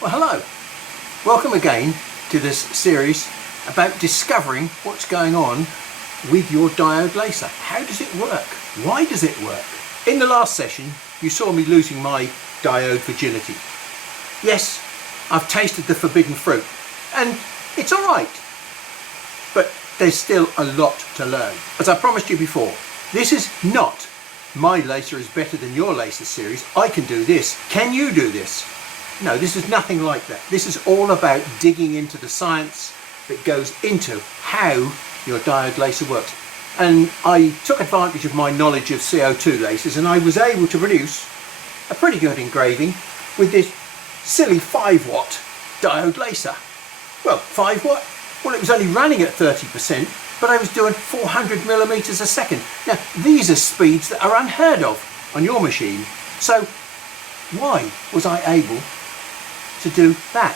Well, hello. Welcome again to this series about discovering what's going on with your diode laser. How does it work? Why does it work? In the last session, you saw me losing my diode virginity. Yes, I've tasted the forbidden fruit, and it's all right. But there's still a lot to learn. As I promised you before, this is not my laser is better than your laser series. I can do this. Can you do this? No, this is nothing like that. This is all about digging into the science that goes into how your diode laser works. And I took advantage of my knowledge of CO2 lasers, and I was able to produce a pretty good engraving with this silly 5-watt diode laser. Well, 5 watt? Well, it was only running at 30%, but I was doing 400 millimeters a second. Now, these are speeds that are unheard of on your machine. So why was I able to do that?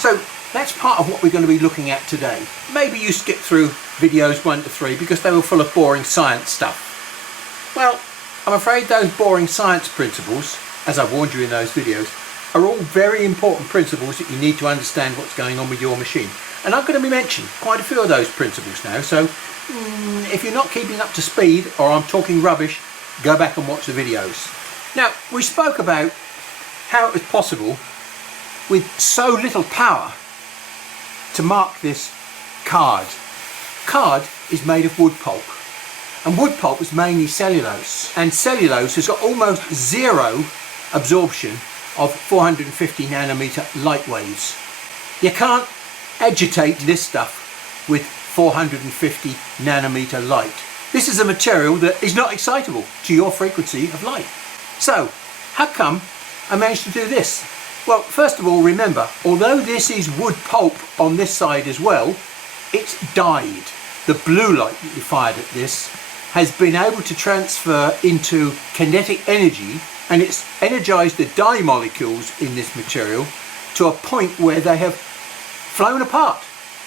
So that's part of what we're going to be looking at today. Maybe you skip through videos 1 to 3 because they were full of boring science stuff. Well, I'm afraid those boring science principles, as I warned you in those videos, are all very important principles that you need to understand what's going on with your machine. And I'm going to be mentioning quite a few of those principles now, so if you're not keeping up to speed or I'm talking rubbish, go back and watch the videos. Now, we spoke about how it was possible with so little power to mark this card. Card is made of wood pulp, and wood pulp is mainly cellulose, and cellulose has got almost zero absorption of 450 nanometer light waves. You can't agitate this stuff with 450 nanometer light. This is a material that is not excitable to your frequency of light. So how come I managed to do this? Well, first of all, remember, although this is wood pulp on this side as well, it's dyed. The blue light that you fired at this has been able to transfer into kinetic energy, and it's energized the dye molecules in this material to a point where they have flown apart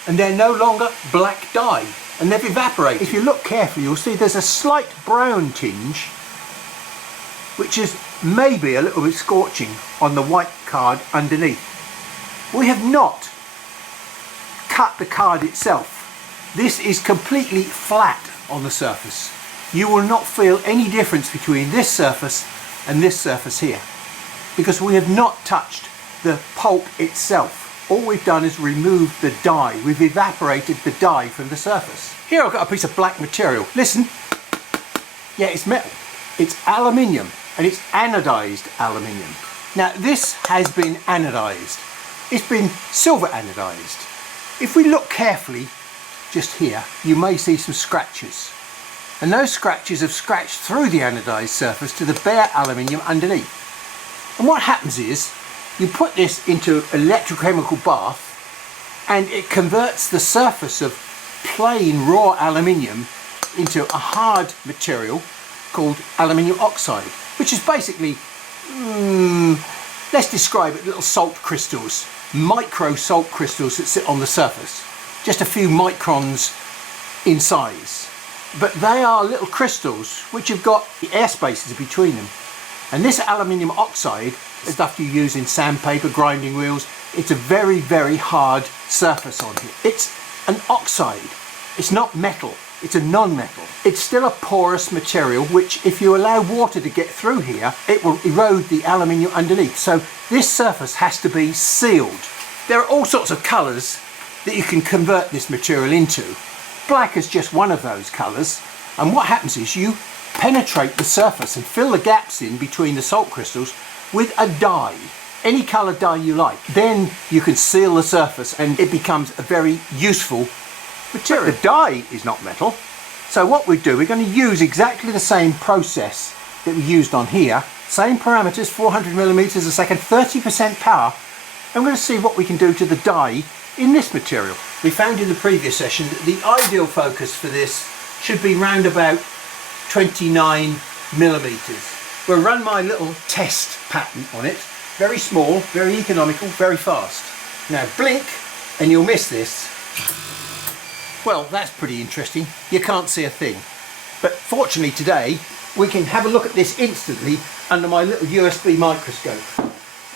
and they're no longer black dye and they've evaporated. If you look carefully, you'll see there's a slight brown tinge, which is maybe a little bit scorching on the white card underneath. We have not cut the card itself. This is completely flat on the surface. You will not feel any difference between this surface and this surface here, because we have not touched the pulp itself. All we've done is remove the dye. We've evaporated the dye from the surface. Here I've got a piece of black material. Listen. Yeah, it's metal. It's aluminium, and it's anodized aluminium. Now this has been anodized. It's been silver anodized. If we look carefully just here, you may see some scratches. And those scratches have scratched through the anodized surface to the bare aluminium underneath. And what happens is, you put this into an electrochemical bath and it converts the surface of plain raw aluminium into a hard material called aluminium oxide, which is basically, let's describe it, little salt crystals, micro salt crystals that sit on the surface, just a few microns in size. But they are little crystals which have got the air spaces between them. And this aluminium oxide is stuff you use in sandpaper, grinding wheels. It's a very, very hard surface on here. It's an oxide. It's not metal. It's a non-metal. It's still a porous material which, if you allow water to get through here, it will erode the aluminium underneath. So this surface has to be sealed. There are all sorts of colours that you can convert this material into. Black is just one of those colours, and what happens is you penetrate the surface and fill the gaps in between the salt crystals with a dye, any colour dye you like. Then you can seal the surface and it becomes a very useful material. But the dye is not metal, so what we do, we're going to use exactly the same process that we used on here, same parameters, 400 millimeters a second, 30% power, and we're going to see what we can do to the dye in this material. We found in the previous session that the ideal focus for this should be round about 29 millimeters. We'll run my little test pattern on it. Very small, very economical, very fast. Now blink and you'll miss this. Well, that's pretty interesting. You can't see a thing. But fortunately today we can have a look at this instantly under my little USB microscope.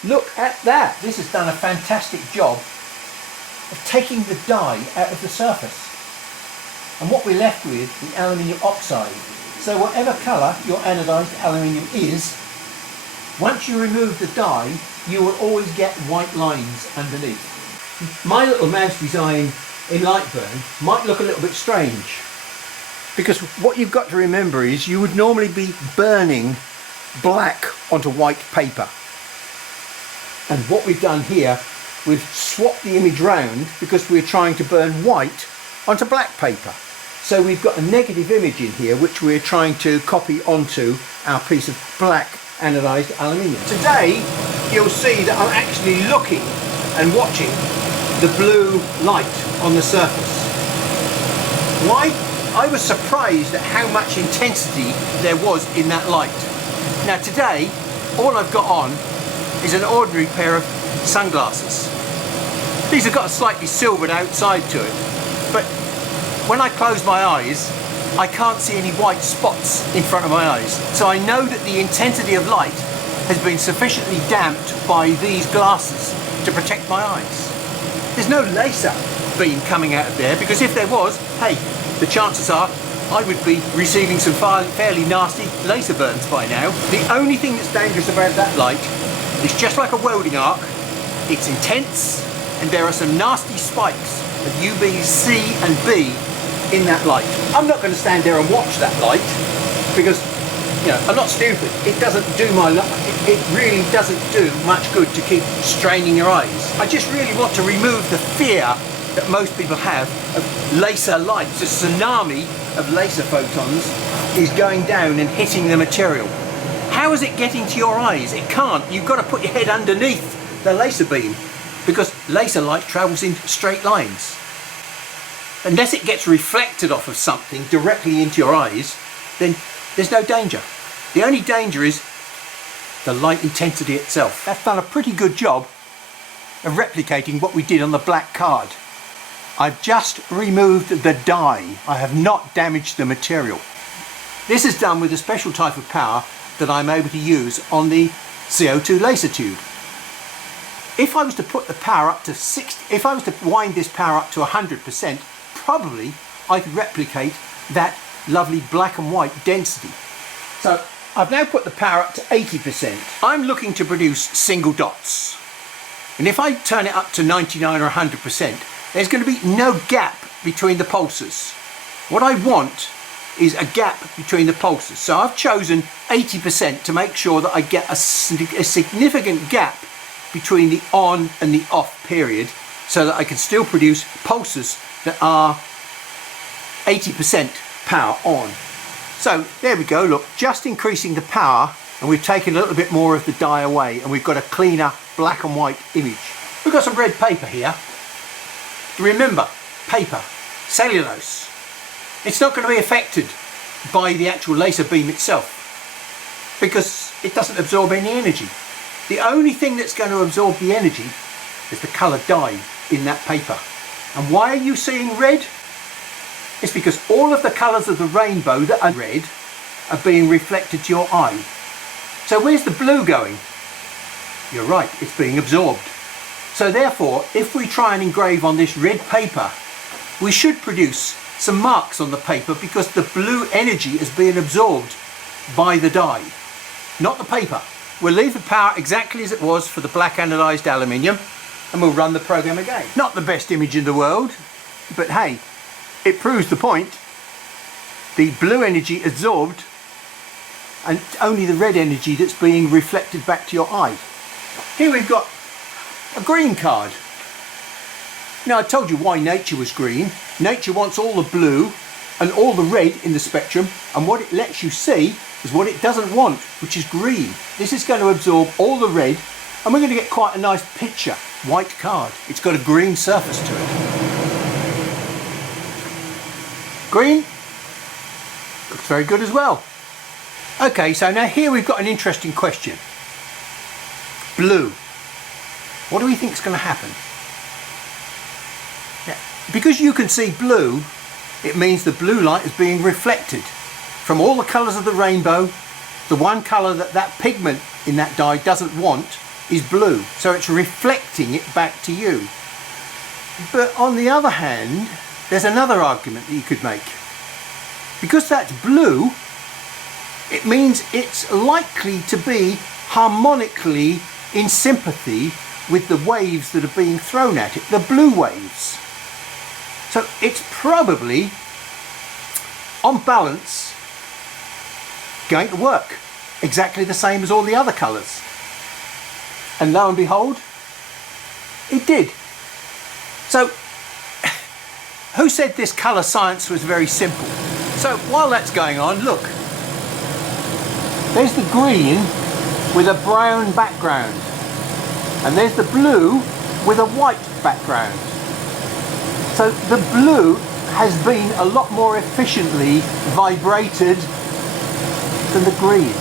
Look at that. This has done a fantastic job of taking the dye out of the surface. And what we're left with, the aluminium oxide. So whatever colour your anodised aluminium is, once you remove the dye, you will always get white lines underneath. My little mouse design in Lightburn might look a little bit strange, because what you've got to remember is you would normally be burning black onto white paper. And what we've done here, we've swapped the image round because we're trying to burn white onto black paper. So we've got a negative image in here which we're trying to copy onto our piece of black anodised aluminium. Today you'll see that I'm actually looking and watching the blue light on the surface. Why? I was surprised at how much intensity there was in that light. Now today, all I've got on is an ordinary pair of sunglasses. These have got a slightly silvered outside to it, but when I close my eyes, I can't see any white spots in front of my eyes. So I know that the intensity of light has been sufficiently damped by these glasses to protect my eyes. There's no laser beam coming out of there, because if there was, hey, the chances are I would be receiving some fairly nasty laser burns by now. The only thing that's dangerous about that light is just like a welding arc, it's intense, and there are some nasty spikes of UV C and B in that light. I'm not going to stand there and watch that light, because, you know, I'm not stupid. It doesn't do it really doesn't do much good to keep straining your eyes. I just really want to remove the fear that most people have of laser lights. A tsunami of laser photons is going down and hitting the material. How is it getting to your eyes? It can't. You've got to put your head underneath the laser beam, because laser light travels in straight lines. Unless it gets reflected off of something directly into your eyes, then there's no danger. The only danger is the light intensity itself. That's done a pretty good job of replicating what we did on the black card. I've just removed the dye. I have not damaged the material. This is done with a special type of power that I'm able to use on the CO2 laser tube. If I was to put the power up to 60, if I was to wind this power up to 100%, probably I could replicate that lovely black and white density. So I've now put the power up to 80%. I'm looking to produce single dots. And if I turn it up to 99 or 100%, there's going to be no gap between the pulses. What I want is a gap between the pulses. So I've chosen 80% to make sure that I get a significant gap between the on and the off period, so that I can still produce pulses that are 80% power on. So there we go, look, just increasing the power, and we've taken a little bit more of the dye away, and we've got a cleaner black and white image. We've got some red paper here. Remember, paper, cellulose. It's not going to be affected by the actual laser beam itself, because it doesn't absorb any energy. The only thing that's going to absorb the energy is the colour dye in that paper. And why are you seeing red? It's because all of the colours of the rainbow that are red are being reflected to your eye. So where's the blue going? You're right, it's being absorbed. So therefore, if we try and engrave on this red paper, we should produce some marks on the paper, because the blue energy is being absorbed by the dye, not the paper. We'll leave the power exactly as it was for the black anodised aluminium, and we'll run the program again. Not the best image in the world, but hey, it proves the point. The blue energy absorbed, and only the red energy that's being reflected back to your eye. Here we've got a green card. Now, I told you why nature was green. Nature wants all the blue and all the red in the spectrum, and what it lets you see is what it doesn't want, which is green. This is going to absorb all the red, and we're going to get quite a nice picture. White card. It's got a green surface to it. Green. Looks very good as well. Okay, so now here we've got an interesting question. Blue. What do we think is going to happen? Now, because you can see blue, it means the blue light is being reflected from all the colours of the rainbow. The one colour that that pigment in that dye doesn't want is blue, so it's reflecting it back to you. But on the other hand, there's another argument that you could make. Because that's blue, it means it's likely to be harmonically in sympathy with the waves that are being thrown at it, the blue waves. So it's probably, on balance, going to work exactly the same as all the other colours. And lo and behold, it did. So, who said this colour science was very simple? So while that's going on, look. There's the green with a brown background. And there's the blue with a white background. So the blue has been a lot more efficiently vibrated than the green.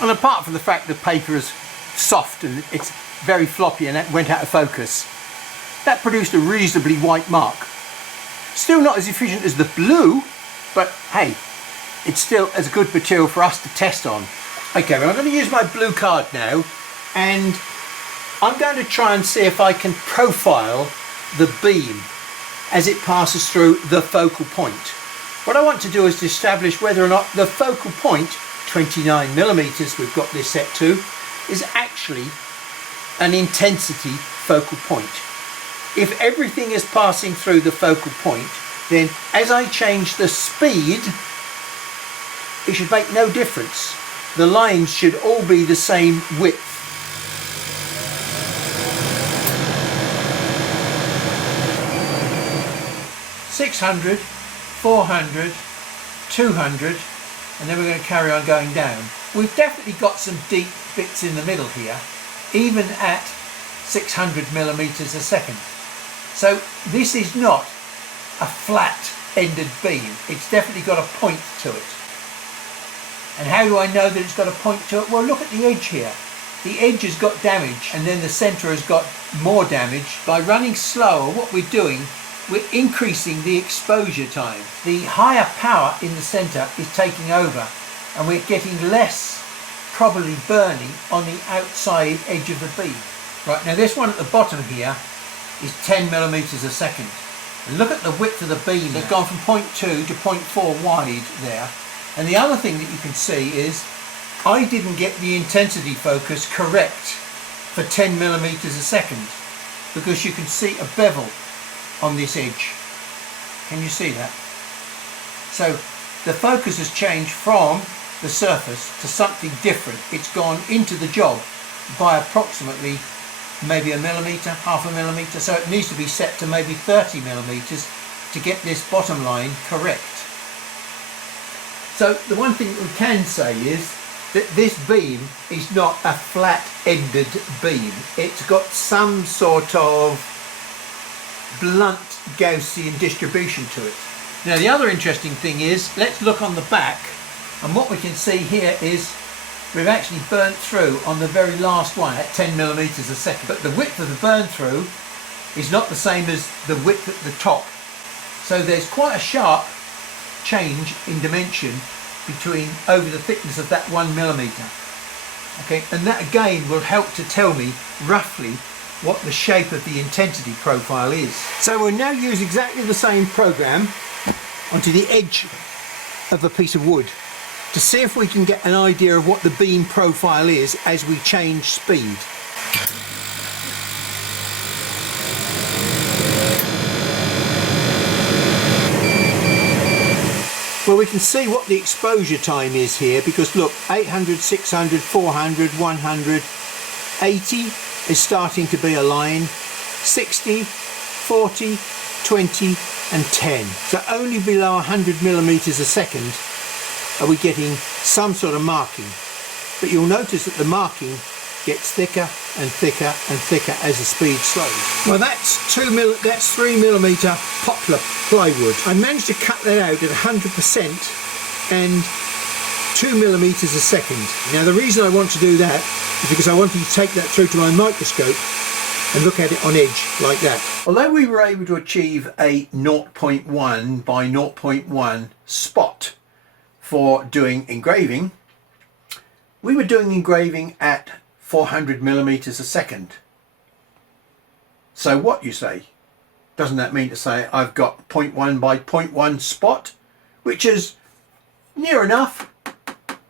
And apart from the fact the paper is soft and it's very floppy and it went out of focus, that produced a reasonably white mark. Still not as efficient as the blue, but hey, it's still as good material for us to test on. Okay, well, I'm going to use my blue card now, and I'm going to try and see if I can profile the beam as it passes through the focal point. What I want to do is to establish whether or not the focal point, 29mm we've got this set to, is actually an intensity focal point. If everything is passing through the focal point, then as I change the speed, it should make no difference. The lines should all be the same width. $600, $400, $200, and then we're going to carry on going down. We've definitely got some deep bits in the middle here, even at 600mm a second. So this is not a flat-ended beam. It's definitely got a point to it. And how do I know that it's got a point to it? Well, look at the edge here. The edge has got damage, and then the centre has got more damage. By running slower, what we're doing, we're increasing the exposure time. The higher power in the centre is taking over, and we're getting less probably burning on the outside edge of the beam. Right, now this one at the bottom here is 10mm a second. And look at the width of the beam. It's gone from 0.2 to 0.4 wide there. And the other thing that you can see is I didn't get the intensity focus correct for 10mm a second, because you can see a bevel on this edge. Can you see that? So the focus has changed from the surface to something different. It's gone into the job by approximately maybe a millimetre, half a millimetre, so it needs to be set to maybe 30mm to get this bottom line correct. So the one thing that we can say is that this beam is not a flat-ended beam. It's got some sort of blunt Gaussian distribution to it. Now the other interesting thing is, let's look on the back, and what we can see here is we've actually burnt through on the very last one at 10mm a second, but the width of the burn through is not the same as the width at the top. So there's quite a sharp change in dimension between over the thickness of that 1mm. Okay, and that again will help to tell me roughly what the shape of the intensity profile is. So we'll now use exactly the same program onto the edge of a piece of wood to see if we can get an idea of what the beam profile is as we change speed. Well, we can see what the exposure time is here, because look, 800, 600, 400, 100, 80 is starting to be a line, 60, 40, 20 and 10. So only below 100mm a second are we getting some sort of marking. But you'll notice that the marking gets thicker and thicker and thicker as the speed slows. Well, that's 3mm poplar plywood. I managed to cut that out at 100% and 2mm a second. Now the reason I want to do that is because I wanted to take that through to my microscope and look at it on edge like that. Although we were able to achieve a 0.1 by 0.1 spot for doing engraving, We were doing engraving at 400 millimeters a second. So what, you say? Doesn't that mean to say I've got 0.1 by 0.1 spot, which is near enough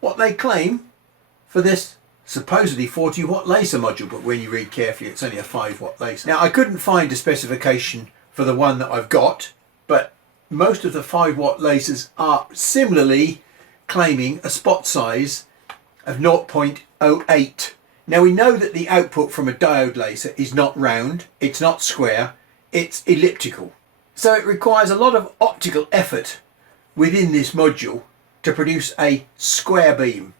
what they claim for this supposedly 40 watt laser module, but when you read carefully it's only a 5 watt laser. Now I couldn't find a specification for the one that I've got, but most of the 5 watt lasers are similarly claiming a spot size of 0.08. Now we know that the output from a diode laser is not round, it's not square, it's elliptical. So it requires a lot of optical effort within this module to produce a square beam.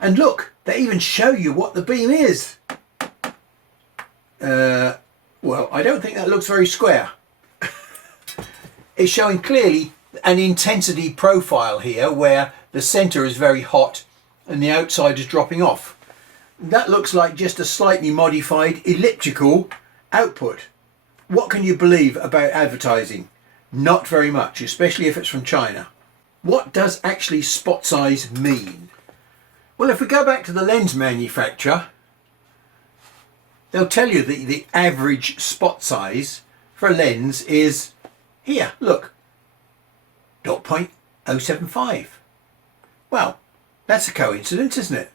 And look, they even show you what the beam is. Well, I don't think that looks very square. It's showing clearly an intensity profile here where the center is very hot and the outside is dropping off. That looks like just a slightly modified elliptical output. What can you believe about advertising? Not very much, especially if it's from China. What does actually spot size mean? Well, if we go back to the lens manufacturer, they'll tell you that the average spot size for a lens is here, look, 0.075. Well, that's a coincidence, isn't it?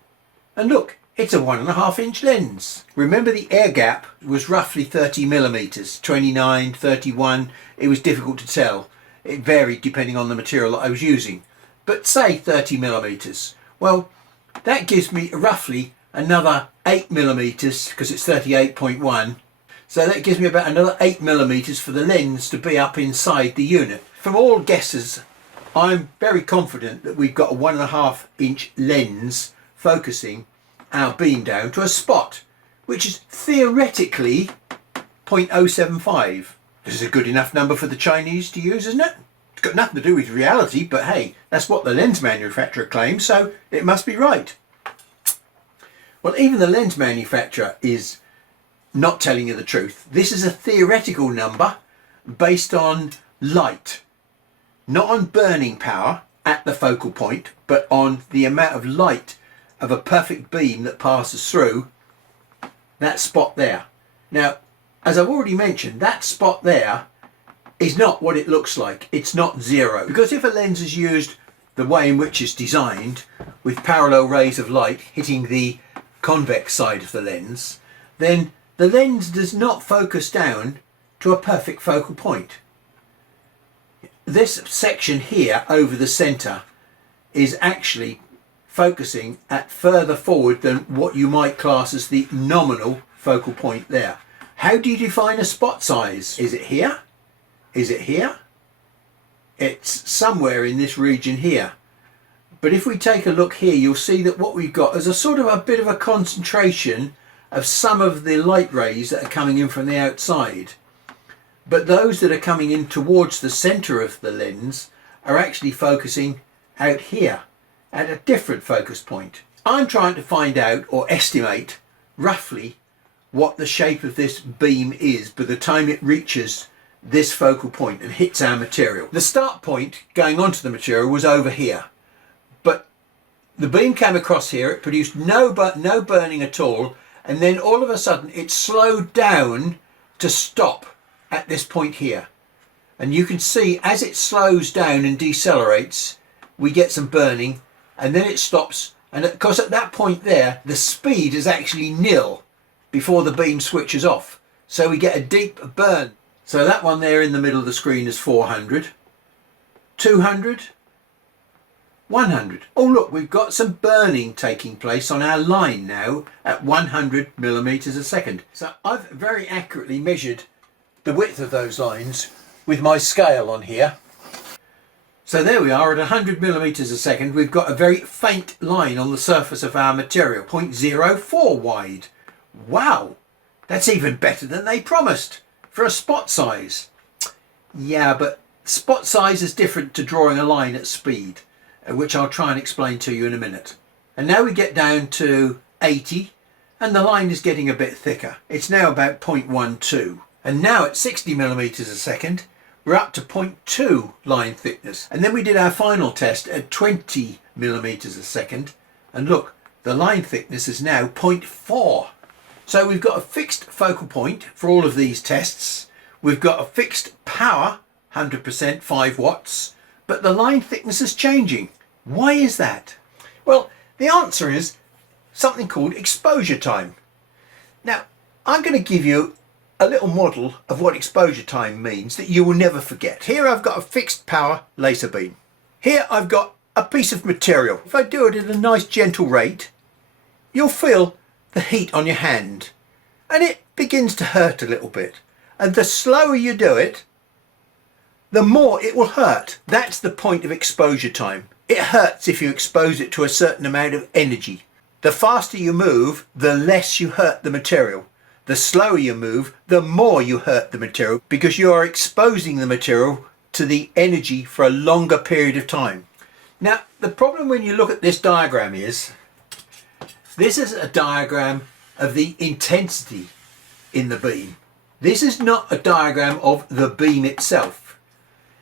And look, it's a 1.5 inch lens. Remember, the air gap was roughly 30 millimeters, 29, 31. It was difficult to tell. It varied depending on the material that I was using. But say 30 millimeters. Well, that gives me roughly another 8 millimeters because it's 38.1. So that gives me about another 8 millimeters for the lens to be up inside the unit. From all guesses, I'm very confident that we've got a 1.5 inch lens focusing our beam down to a spot, which is theoretically 0.075. This is a good enough number for the Chinese to use, isn't it? It's got nothing to do with reality, but hey, that's what the lens manufacturer claims, so it must be right. Well, even the lens manufacturer is not telling you the truth. This is a theoretical number based on light, not on burning power at the focal point, but on the amount of light of a perfect beam that passes through that spot there. Now, as I've already mentioned, that spot there is not what it looks like. It's not zero. Because if a lens is used the way in which it's designed, with parallel rays of light hitting the convex side of the lens, then the lens does not focus down to a perfect focal point. This section here over the center is actually focusing at further forward than what you might class as the nominal focal point there. How do you define a spot size? Is it here? Is it here? It's somewhere in this region here. But if we take a look here, you'll see that what we've got is a sort of a bit of a concentration of some of the light rays that are coming in from the outside. But those that are coming in towards the center of the lens are actually focusing out here at a different focus point. I'm trying to find out or estimate roughly what the shape of this beam is by the time it reaches this focal point and hits our material. The start point going onto the material was over here, but the beam came across here, it produced no burning at all, and then all of a sudden it slowed down to stop at this point here. And you can see as it slows down and decelerates, we get some burning, and then it stops, and of course at that point there the speed is actually nil before the beam switches off, so we get a deep burn. So that one there in the middle of the screen is 400, 200, 100. Oh look, we've got some burning taking place on our line now at 100 millimeters a second. So I've very accurately measured the width of those lines with my scale on here. So there we are at 100 millimeters a second. We've got a very faint line on the surface of our material, 0.04 wide. Wow, that's even better than they promised for a spot size. Yeah, but spot size is different to drawing a line at speed, which I'll try and explain to you in a minute. And now we get down to 80, and the line is getting a bit thicker. It's now about 0.12. And now at 60 millimeters a second, we're up to 0.2 line thickness. And then we did our final test at 20 millimeters a second, and look, the line thickness is now 0.4. So we've got a fixed focal point for all of these tests. We've got a fixed power, 100%, 5 watts, but the line thickness is changing. Why is that? Well, the answer is something called exposure time. Now, I'm going to give you a little model of what exposure time means that you will never forget. Here I've got a fixed power laser beam. Here I've got a piece of material. If I do it at a nice gentle rate, you'll feel the heat on your hand and it begins to hurt a little bit. And the slower you do it, the more it will hurt. That's the point of exposure time. It hurts if you expose it to a certain amount of energy. The faster you move, the less you hurt the material. The slower you move, the more you hurt the material, because you are exposing the material to the energy for a longer period of time. Now, the problem when you look at this diagram is, this is a diagram of the intensity in the beam. This is not a diagram of the beam itself.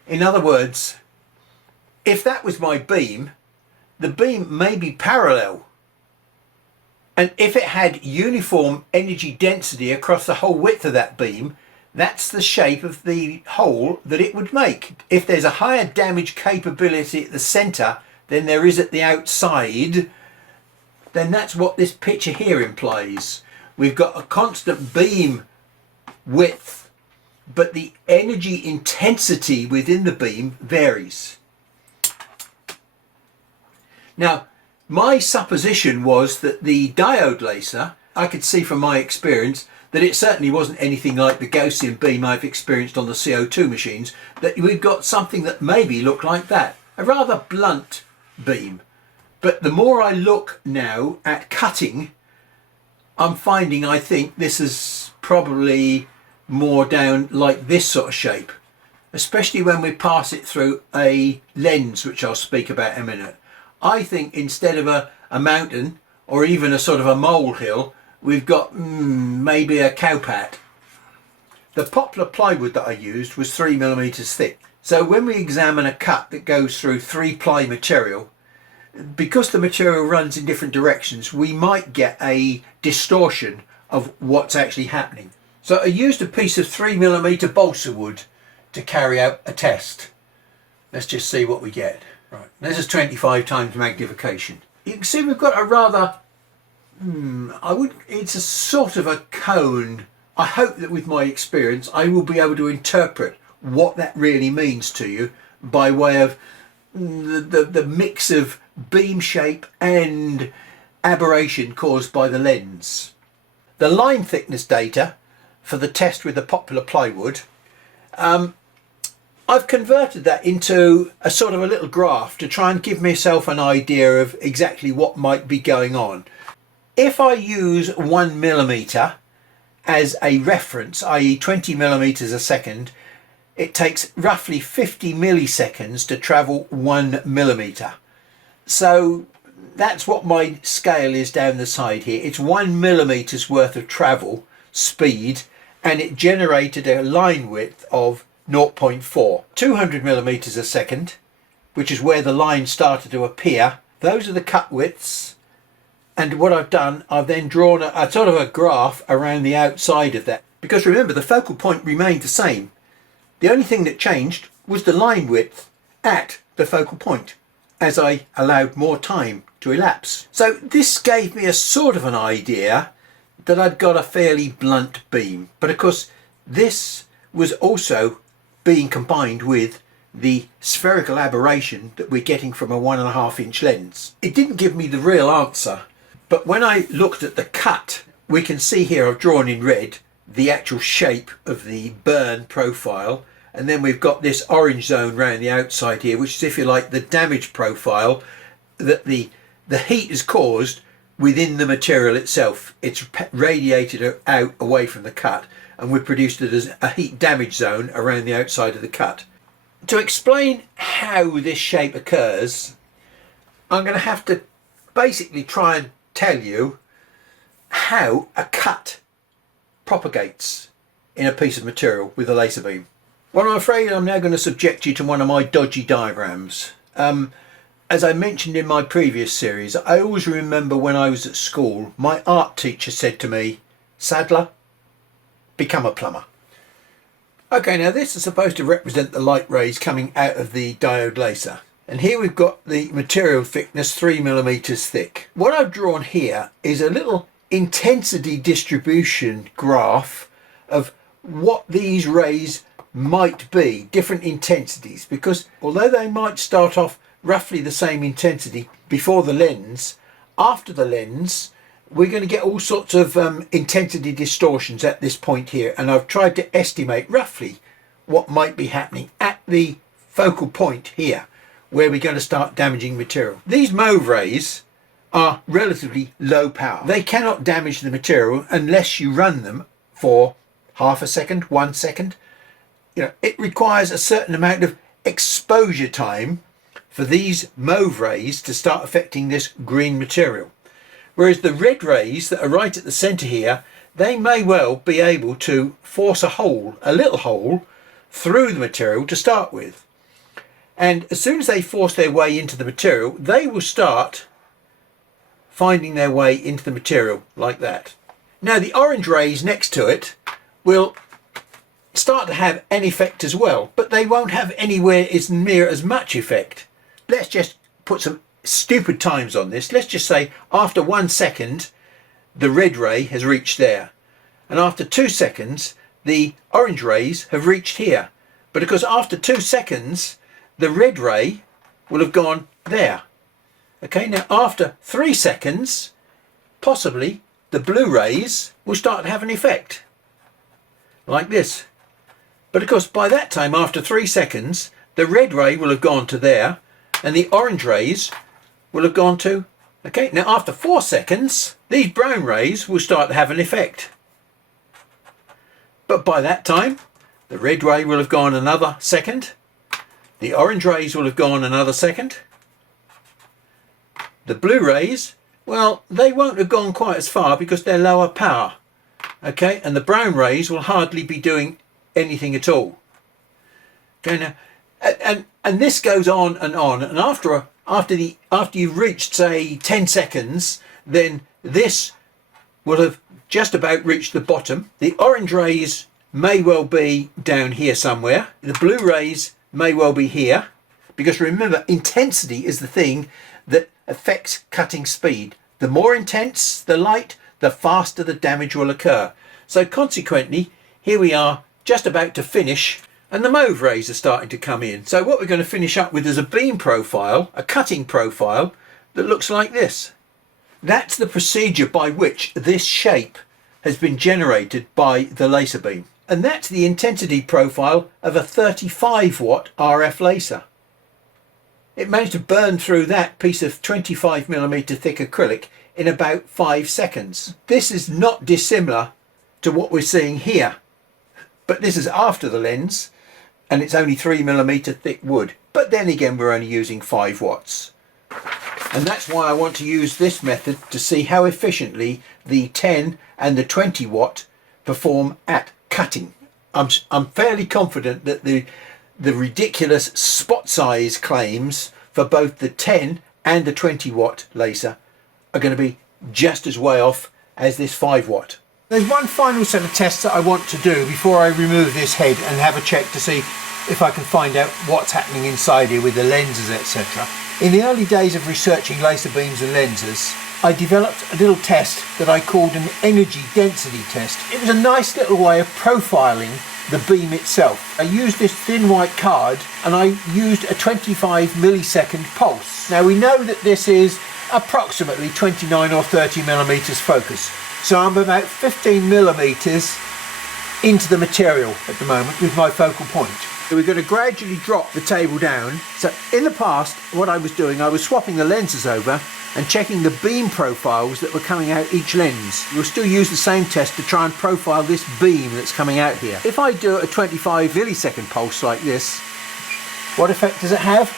In other words, if that was my beam, the beam may be parallel. And if it had uniform energy density across the whole width of that beam, that's the shape of the hole that it would make. If there's a higher damage capability at the centre than there is at the outside, then that's what this picture here implies. We've got a constant beam width, but the energy intensity within the beam varies. Now, my supposition was that the diode laser, I could see from my experience that it certainly wasn't anything like the Gaussian beam I've experienced on the CO2 machines, that we've got something that maybe looked like that, a rather blunt beam. But the more I look now at cutting, I'm finding I think this is probably more down like this sort of shape, especially when we pass it through a lens, which I'll speak about in a minute. I think instead of a mountain or even a sort of a molehill, we've got maybe a cowpat. The poplar plywood that I used was 3mm thick. So when we examine a cut that goes through 3-ply material, because the material runs in different directions, we might get a distortion of what's actually happening. So I used a piece of 3mm balsa wood to carry out a test. Let's just see what we get. Right, this is 25 times magnification. You can see we've got a rather, it's a sort of a cone. I hope that with my experience I will be able to interpret what that really means to you by way of the mix of beam shape and aberration caused by the lens. The line thickness data for the test with the poplar plywood, I've converted that into a sort of a little graph to try and give myself an idea of exactly what might be going on. If I use 1mm as a reference, i.e. 20mm a second, it takes roughly 50 milliseconds to travel 1mm. So that's what my scale is down the side here. It's 1mm worth of travel speed, and it generated a line width of 0.4. 200mm a second, which is where the line started to appear. Those are the cut widths, and what I've done, I've then drawn a sort of a graph around the outside of that, because remember the focal point remained the same. The only thing that changed was the line width at the focal point as I allowed more time to elapse. So this gave me a sort of an idea that I'd got a fairly blunt beam, but of course this was also being combined with the spherical aberration that we're getting from a 1.5-inch lens. It didn't give me the real answer, but when I looked at the cut, we can see here I've drawn in red the actual shape of the burn profile, and then we've got this orange zone around the outside here, which is, if you like, the damage profile that the heat is caused within the material itself. It's radiated out away from the cut, and we've produced it as a heat damage zone around the outside of the cut. To explain how this shape occurs, I'm going to have to basically try and tell you how a cut propagates in a piece of material with a laser beam. Well, I'm afraid I'm now going to subject you to one of my dodgy diagrams. As I mentioned in my previous series, I always remember when I was at school, my art teacher said to me, "Sadler, become a plumber." Okay, now this is supposed to represent the light rays coming out of the diode laser. And here we've got the material thickness 3mm thick. What I've drawn here is a little intensity distribution graph of what these rays might be, different intensities, because although they might start off roughly the same intensity before the lens, after the lens we're going to get all sorts of intensity distortions at this point here, and I've tried to estimate roughly what might be happening at the focal point here where we're going to start damaging material. These mauve rays are relatively low power. They cannot damage the material unless you run them for half a second, 1 second. It requires a certain amount of exposure time for these mauve rays to start affecting this green material. Whereas the red rays that are right at the centre here, they may well be able to force a little hole, through the material to start with. And as soon as they force their way into the material, they will start finding their way into the material like that. Now the orange rays next to it will start to have an effect as well, but they won't have anywhere near as much effect. Let's just put some stupid times on this. Let's just say after 1 second the red ray has reached there, and after 2 seconds the orange rays have reached here. But because after 2 seconds the red ray will have gone there. Okay, now after 3 seconds possibly the blue rays will start to have an effect like this. But of course by that time, after 3 seconds, the red ray will have gone to there and the orange rays will have gone to, okay, now after 4 seconds these brown rays will start to have an effect. But by that time the red ray will have gone another second, the orange rays will have gone another second, the blue rays, well, they won't have gone quite as far because they're lower power, okay, and the brown rays will hardly be doing anything at all. Okay, now and this goes on, and after you've reached say 10 seconds, then this will have just about reached the bottom. The orange rays may well be down here somewhere, the blue rays may well be here, because remember, intensity is the thing that affects cutting speed. The more intense the light, the faster the damage will occur. So consequently, here we are just about to finish, and the mauve rays are starting to come in. So what we're going to finish up with is a beam profile, a cutting profile that looks like this. That's the procedure by which this shape has been generated by the laser beam, and that's the intensity profile of a 35 watt RF laser. It managed to burn through that piece of 25mm thick acrylic in about 5 seconds. This is not dissimilar to what we're seeing here, but this is after the lens and it's only 3mm thick wood. But then again, we're only using 5 watts. And that's why I want to use this method to see how efficiently the 10 and the 20 watt perform at cutting. I'm fairly confident that the ridiculous spot size claims for both the 10 and the 20 watt laser are going to be just as way off as this 5 watt. There's one final set of tests that I want to do before I remove this head and have a check to see if I can find out what's happening inside here with the lenses, etc. In the early days of researching laser beams and lenses, I developed a little test that I called an energy density test. It was a nice little way of profiling the beam itself. I used this thin white card and I used a 25 millisecond pulse. Now we know that this is approximately 29 or 30 millimeters focus. So I'm about 15 millimeters into the material at the moment with my focal point. So we're going to gradually drop the table down. So in the past, what I was doing, I was swapping the lenses over and checking the beam profiles that were coming out each lens. We'll still use the same test to try and profile this beam that's coming out here. If I do a 25 millisecond pulse like this, what effect does it have?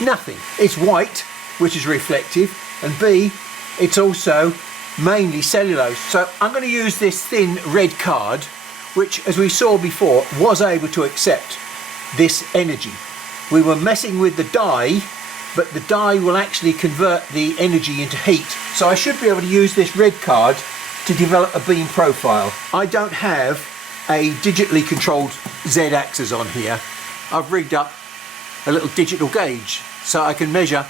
Nothing. It's white, which is reflective, and B, it's also mainly cellulose. So I'm going to use this thin red card, which, as we saw before, was able to accept this energy. We were messing with the dye but the dye will actually convert the energy into heat. So I should be able to use this red card to develop a beam profile. I don't have a digitally controlled Z-axis on here. I've rigged up a little digital gauge so I can measure,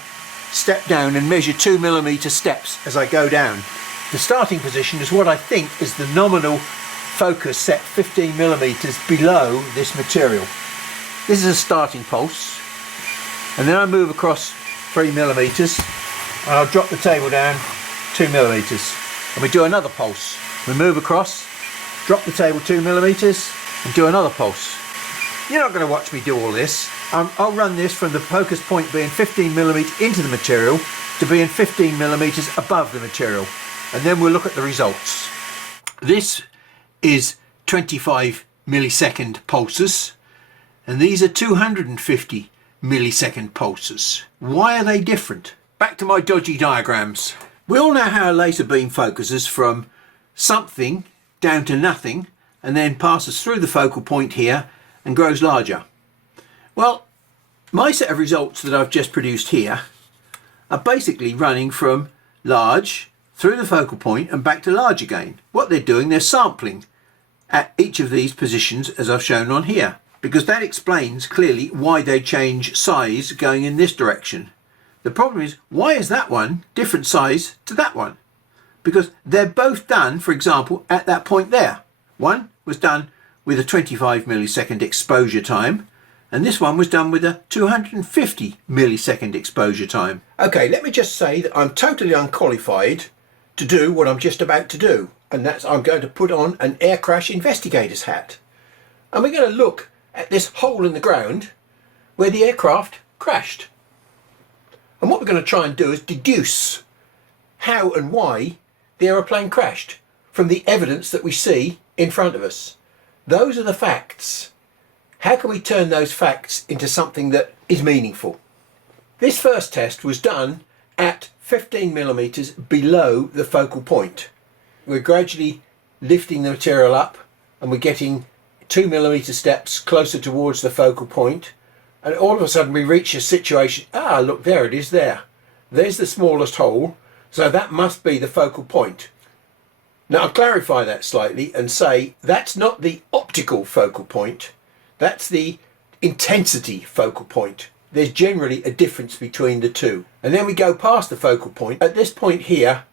step down and measure 2mm steps as I go down. The starting position is what I think is the nominal focus set 15mm below this material. This is a starting pulse, and then I move across 3mm and I'll drop the table down 2mm, and we do another pulse. We move across, drop the table 2mm and do another pulse. You're not going to watch me do all this. I'll run this from the focus point being 15mm into the material to being 15mm above the material, and then we'll look at the results. This is 25 millisecond pulses, and these are 250 millisecond pulses. Why are they different? Back to my dodgy diagrams. We all know how a laser beam focuses from something down to nothing and then passes through the focal point here and grows larger. Well, my set of results that I've just produced here are basically running from large through the focal point and back to large again. What they're doing, they're sampling at each of these positions as I've shown on here, because that explains clearly why they change size going in this direction. The problem is, why is that one different size to that one? Because they're both done, for example, at that point there. One was done with a 25 millisecond exposure time, and this one was done with a 250 millisecond exposure time. Okay, let me just say that I'm totally unqualified to do what I'm just about to do, and that's I'm going to put on an air crash investigator's hat, and we're going to look at this hole in the ground where the aircraft crashed. And what we're going to try and do is deduce how and why the aeroplane crashed from the evidence that we see in front of us. Those are the facts. How can we turn those facts into something that is meaningful? This first test was done at 15mm below the focal point. We're gradually lifting the material up and we're getting 2mm steps closer towards the focal point, and all of a sudden we reach a situation, look, there it is there. There's the smallest hole, so that must be the focal point. Now I'll clarify that slightly and say that's not the optical focal point, that's the intensity focal point. There's generally a difference between the two. And then we go past the focal point. At this point here,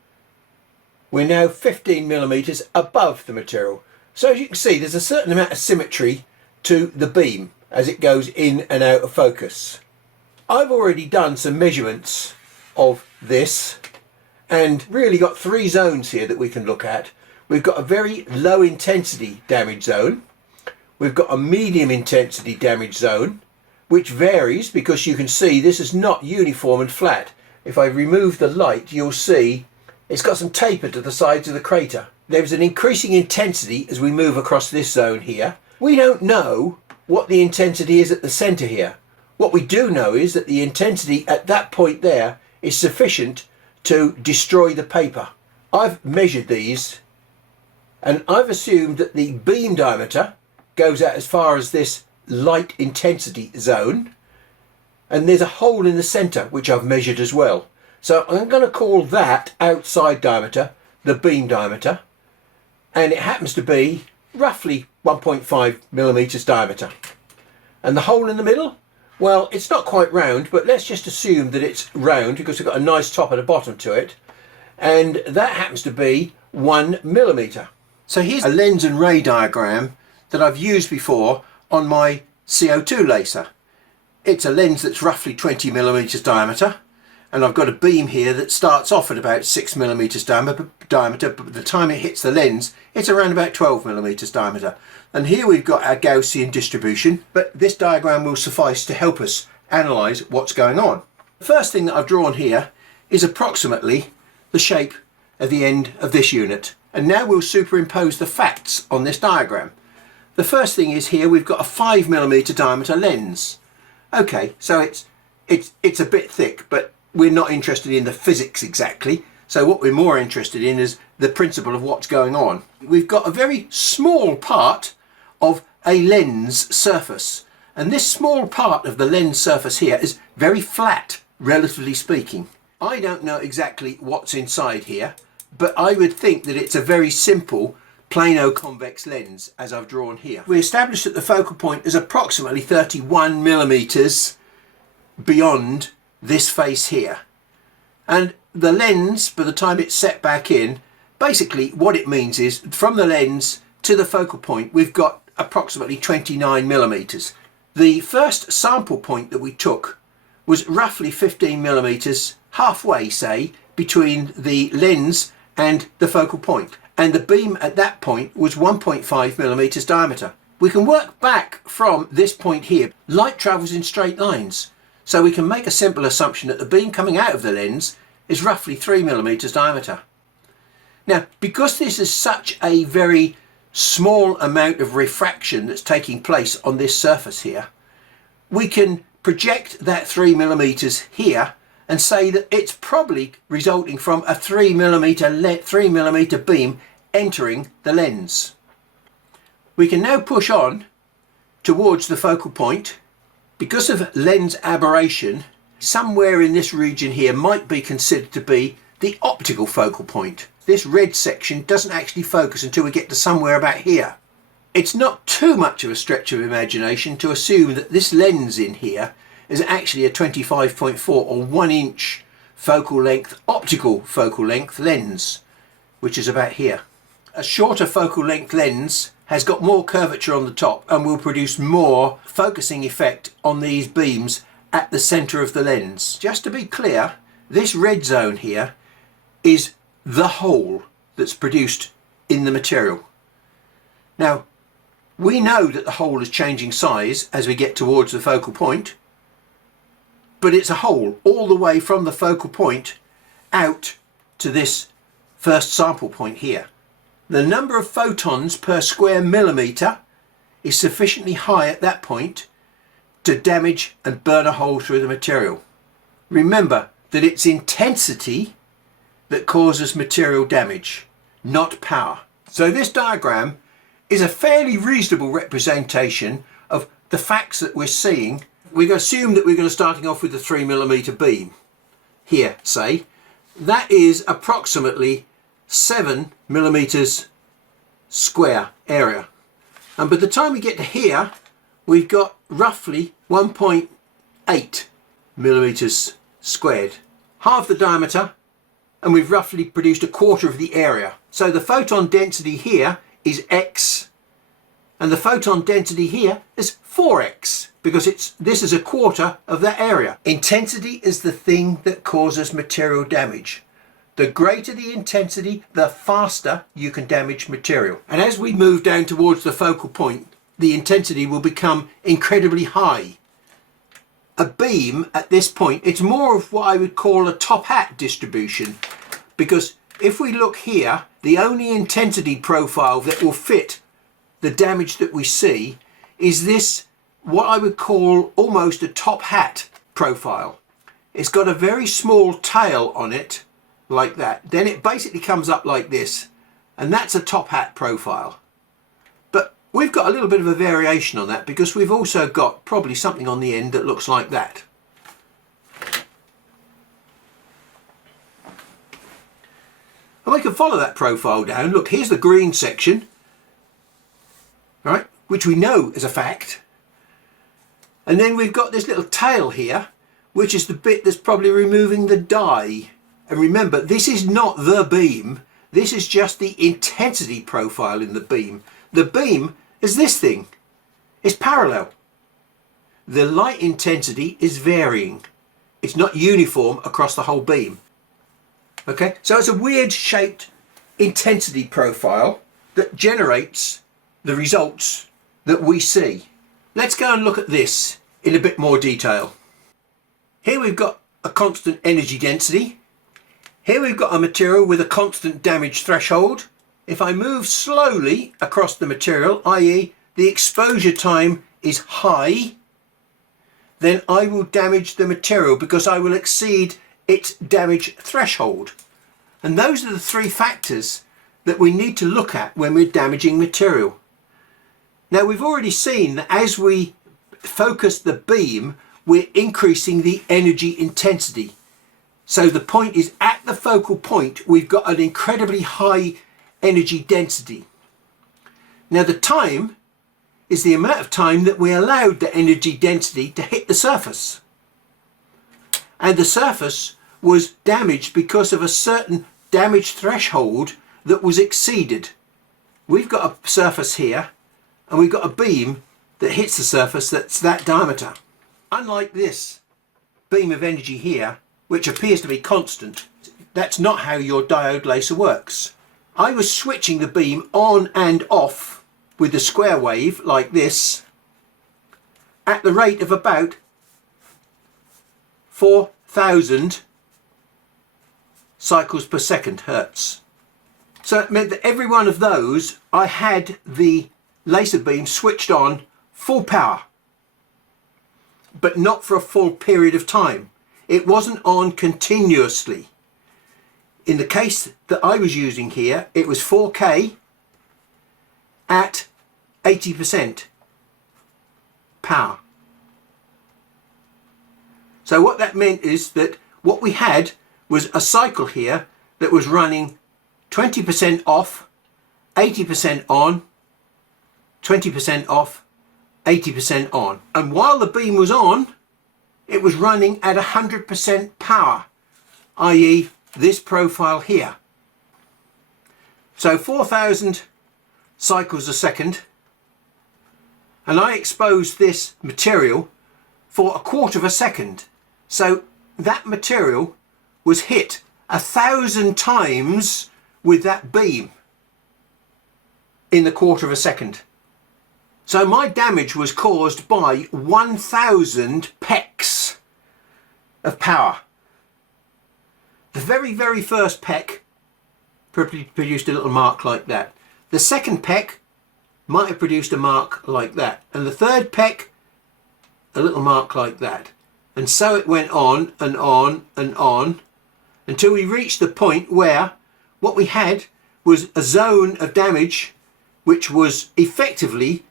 we're now 15mm above the material. So as you can see, there's a certain amount of symmetry to the beam as it goes in and out of focus. I've already done some measurements of this and really got three zones here that we can look at. We've got a very low intensity damage zone. We've got a medium intensity damage zone, which varies because you can see this is not uniform and flat. If I remove the light, you'll see it's got some taper to the sides of the crater. There's an increasing intensity as we move across this zone here. We don't know what the intensity is at the centre here. What we do know is that the intensity at that point there is sufficient to destroy the paper. I've measured these and I've assumed that the beam diameter goes out as far as this light intensity zone, and there's a hole in the centre which I've measured as well. So I'm going to call that outside diameter the beam diameter, and it happens to be roughly 1.5mm diameter. And the hole in the middle, well, it's not quite round, but let's just assume that it's round because it's got a nice top at the bottom to it, and that happens to be 1mm. So here's a lens and ray diagram that I've used before on my CO2 laser. It's a lens that's roughly 20mm diameter, and I've got a beam here that starts off at about 6mm diameter, but by the time it hits the lens it's around about 12mm diameter. And here we've got our Gaussian distribution, but this diagram will suffice to help us analyse what's going on. The first thing that I've drawn here is approximately the shape of the end of this unit, and now we'll superimpose the facts on this diagram. The first thing is here we've got a 5mm diameter lens. Okay, so it's a bit thick, but we're not interested in the physics exactly. So what we're more interested in is the principle of what's going on. We've got a very small part of a lens surface, and this small part of the lens surface here is very flat, relatively speaking. I don't know exactly what's inside here, but I would think that it's a very simple plano convex lens as I've drawn here. We established that the focal point is approximately 31 millimeters beyond this face here. And the lens, by the time it's set back in, basically what it means is from the lens to the focal point we've got approximately 29 millimeters. The first sample point that we took was roughly 15 millimeters, halfway say, between the lens and the focal point. And the beam at that point was 1.5 millimeters diameter. We can work back from this point here. Light travels in straight lines. So we can make a simple assumption that the beam coming out of the lens is roughly 3 millimeters diameter. Now, because this is such a very small amount of refraction that's taking place on this surface here, we can project that 3 millimeters here and say that it's probably resulting from a 3 millimeter beam entering the lens. We can now push on towards the focal point. Because of lens aberration, somewhere in this region here might be considered to be the optical focal point. This red section doesn't actually focus until we get to somewhere about here. It's not too much of a stretch of imagination to assume that this lens in here is actually a 25.4 or 1 inch focal length, optical focal length lens, which is about here. A shorter focal length lens has got more curvature on the top and will produce more focusing effect on these beams at the center of the lens. Just to be clear, this red zone here is the hole that's produced in the material. Now, we know that the hole is changing size as we get towards the focal point, but it's a hole all the way from the focal point out to this first sample point here. The number of photons per square millimeter is sufficiently high at that point to damage and burn a hole through the material. Remember that it's intensity that causes material damage, not power. So this diagram is a fairly reasonable representation of the facts that we're seeing. We assume that we're going to starting off with a 3 millimeter beam here, say. That is approximately 7 millimeters square area. And by the time we get to here, we've got roughly 1.8 millimeters squared, half the diameter, and we've roughly produced a quarter of the area. So the photon density here is X, and the photon density here is 4X, because this is a quarter of that area. Intensity is the thing that causes material damage. The greater the intensity, the faster you can damage material. And as we move down towards the focal point, the intensity will become incredibly high. A beam at this point, it's more of what I would call a top hat distribution, because if we look here, the only intensity profile that will fit the damage that we see is this, what I would call almost a top hat profile. It's got a very small tail on it, like that. Then it basically comes up like this, and that's a top hat profile. But we've got a little bit of a variation on that because we've also got probably something on the end that looks like that. And we can follow that profile down. Look, here's the green section, right, which we know is a fact. And then we've got this little tail here, which is the bit that's probably removing the dye. And remember, this is not the beam. This is just the intensity profile in the beam. The beam is this thing. It's parallel. The light intensity is varying. It's not uniform across the whole beam. Okay, so it's a weird shaped intensity profile that generates the results that we see. Let's go and look at this in a bit more detail. Here we've got a constant energy density. Here we've got a material with a constant damage threshold. If I move slowly across the material, i.e. the exposure time is high, then I will damage the material because I will exceed its damage threshold. And those are the three factors that we need to look at when we're damaging material. Now we've already seen that as we focus the beam, we're increasing the energy intensity. So the point is, at the focal point, we've got an incredibly high energy density. Now the time is the amount of time that we allowed the energy density to hit the surface. And the surface was damaged because of a certain damage threshold that was exceeded. We've got a surface here, and we've got a beam that hits the surface that's that diameter. Unlike this beam of energy here, which appears to be constant, that's not how your diode laser works. I was switching the beam on and off with the square wave like this at the rate of about 4,000 cycles per second, hertz. So it meant that every one of those, I had the laser beam switched on full power, but not for a full period of time. It wasn't on continuously. In the case that I was using here, it was 4K at 80% power. So what that meant is that what we had was a cycle here that was running 20% off, 80% on, 20% off, 80% on. And while the beam was on, it was running at 100% power, i.e. this profile here. So 4,000 cycles a second, and I exposed this material for a quarter of a second. So that material was hit 1,000 times with that beam in the quarter of a second. So my damage was caused by 1,000 pecks of power. The very first peck produced a little mark like that. The second peck might have produced a mark like that. And the third peck, a little mark like that. And so it went on and on and on until we reached the point where what we had was a zone of damage which was effectively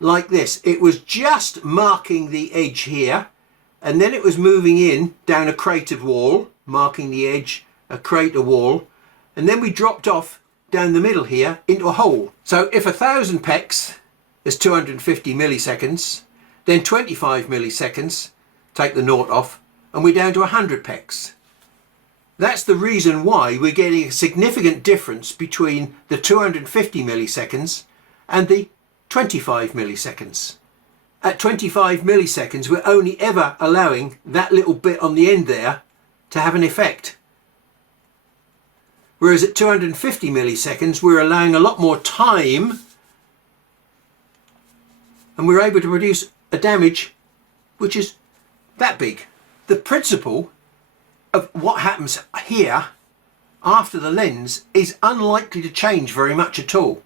like this. It was just marking the edge here, and then it was moving in down a cratered wall, marking the edge, a crater wall, and then we dropped off down the middle here into a hole. So if 1,000 pecks is 250 milliseconds, then 25 milliseconds, take the naught off, and we're down to 100 pecks. That's the reason why we're getting a significant difference between the 250 milliseconds and the 25 milliseconds. At 25 milliseconds, we're only ever allowing that little bit on the end there to have an effect. Whereas at 250 milliseconds, we're allowing a lot more time, and we're able to produce a damage which is that big. The principle of what happens here after the lens is unlikely to change very much at all.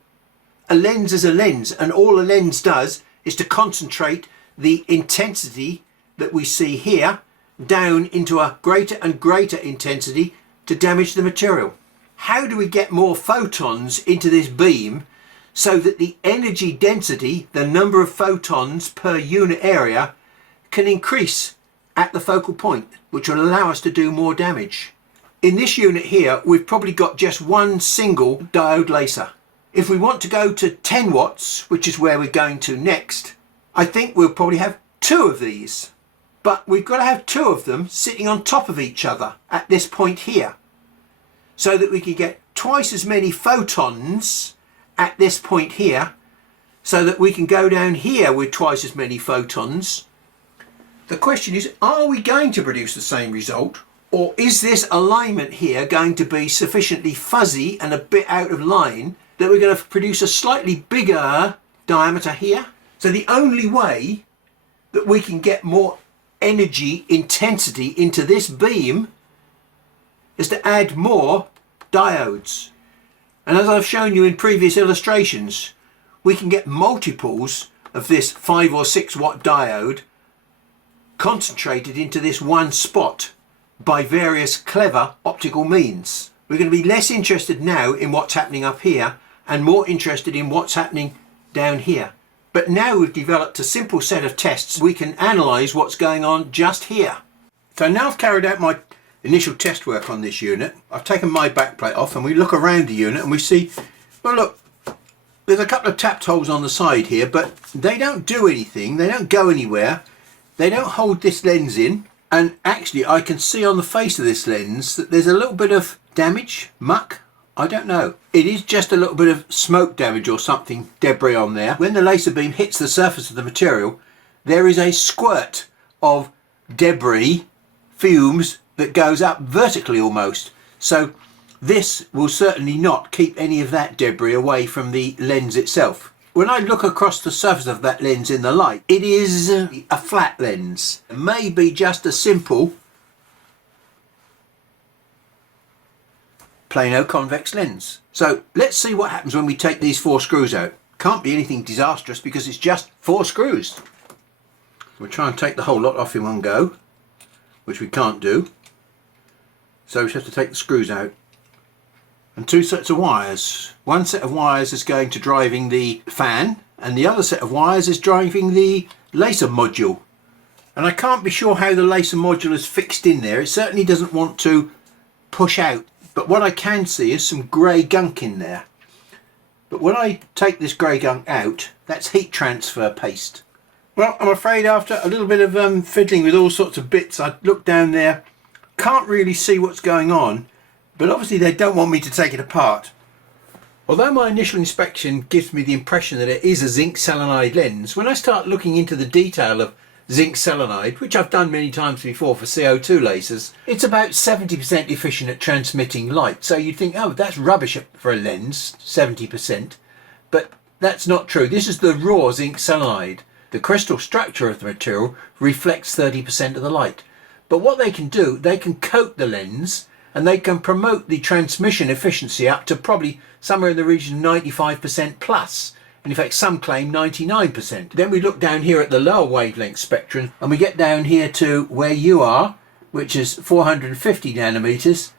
A lens is a lens, and all a lens does is to concentrate the intensity that we see here down into a greater and greater intensity to damage the material. How do we get more photons into this beam so that the energy density, the number of photons per unit area, can increase at the focal point, which will allow us to do more damage? In this unit here, we've probably got just one single diode laser. If we want to go to 10 watts, which is where we're going to next, I think we'll probably have two of these. But we've got to have two of them sitting on top of each other at this point here, so that we can get twice as many photons at this point here, so that we can go down here with twice as many photons. The question is, are we going to produce the same result, or is this alignment here going to be sufficiently fuzzy and a bit out of line that we're going to produce a slightly bigger diameter here? So the only way that we can get more energy intensity into this beam is to add more diodes. And as I've shown you in previous illustrations, we can get multiples of this 5 or 6 watt diode concentrated into this one spot by various clever optical means. We're going to be less interested now in what's happening up here and more interested in what's happening down here. But now we've developed a simple set of tests, we can analyse what's going on just here. So now I've carried out my initial test work on this unit. I've taken my backplate off and we look around the unit and we see, well look, there's a couple of tapped holes on the side here, but they don't do anything, they don't go anywhere, they don't hold this lens in, and actually I can see on the face of this lens that there's a little bit of damage, muck, I don't know. It is just a little bit of smoke damage or something, debris on there. When the laser beam hits the surface of the material, there is a squirt of debris, fumes, that goes up vertically almost. So this will certainly not keep any of that debris away from the lens itself. When I look across the surface of that lens in the light, it is a flat lens. It may be just a simple plano convex lens. So let's see what happens when we take these 4 screws out. Can't be anything disastrous because it's just 4 screws. We'll try and take the whole lot off in one go, which we can't do. So we have to take the screws out. And 2 sets of wires. One set of wires is going to driving the fan, and the other set of wires is driving the laser module. And I can't be sure how the laser module is fixed in there. It certainly doesn't want to push out. But what I can see is some grey gunk in there. But when I take this grey gunk out, that's heat transfer paste. Well, I'm afraid after a little bit of fiddling with all sorts of bits, I look down there, can't really see what's going on, but obviously they don't want me to take it apart. Although my initial inspection gives me the impression that it is a zinc selenide lens, when I start looking into the detail of zinc selenide, which I've done many times before for CO2 lasers, it's about 70% efficient at transmitting light. So you'd think, oh, that's rubbish for a lens, 70%, but that's not true. This is the raw zinc selenide. The crystal structure of the material reflects 30% of the light. But what they can do, they can coat the lens and they can promote the transmission efficiency up to probably somewhere in the region of 95% plus. And in fact, some claim 99%. Then we look down here at the lower wavelength spectrum and we get down here to where you are, which is 450 nanometers.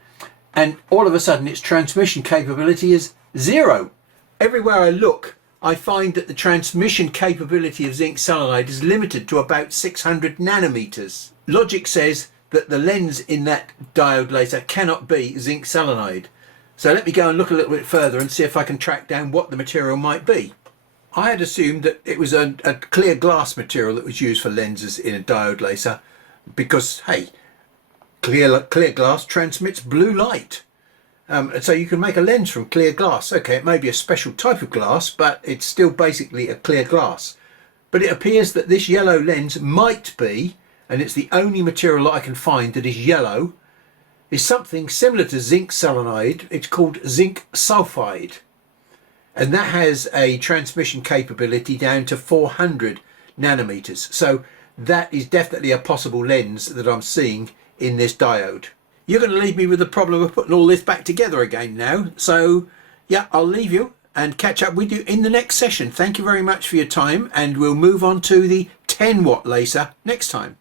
And all of a sudden its transmission capability is 0. Everywhere I look, I find that the transmission capability of zinc selenide is limited to about 600 nanometers. Logic says that the lens in that diode laser cannot be zinc selenide. So let me go and look a little bit further and see if I can track down what the material might be. I had assumed that it was a clear glass material that was used for lenses in a diode laser because, hey, clear glass transmits blue light. And so you can make a lens from clear glass. Okay, it may be a special type of glass, but it's still basically a clear glass. But it appears that this yellow lens might be, and it's the only material that I can find that is yellow, is something similar to zinc selenide. It's called zinc sulfide. And that has a transmission capability down to 400 nanometers. So that is definitely a possible lens that I'm seeing in this diode. You're going to leave me with the problem of putting all this back together again now. So yeah, I'll leave you and catch up with you in the next session. Thank you very much for your time, and we'll move on to the 10 watt laser next time.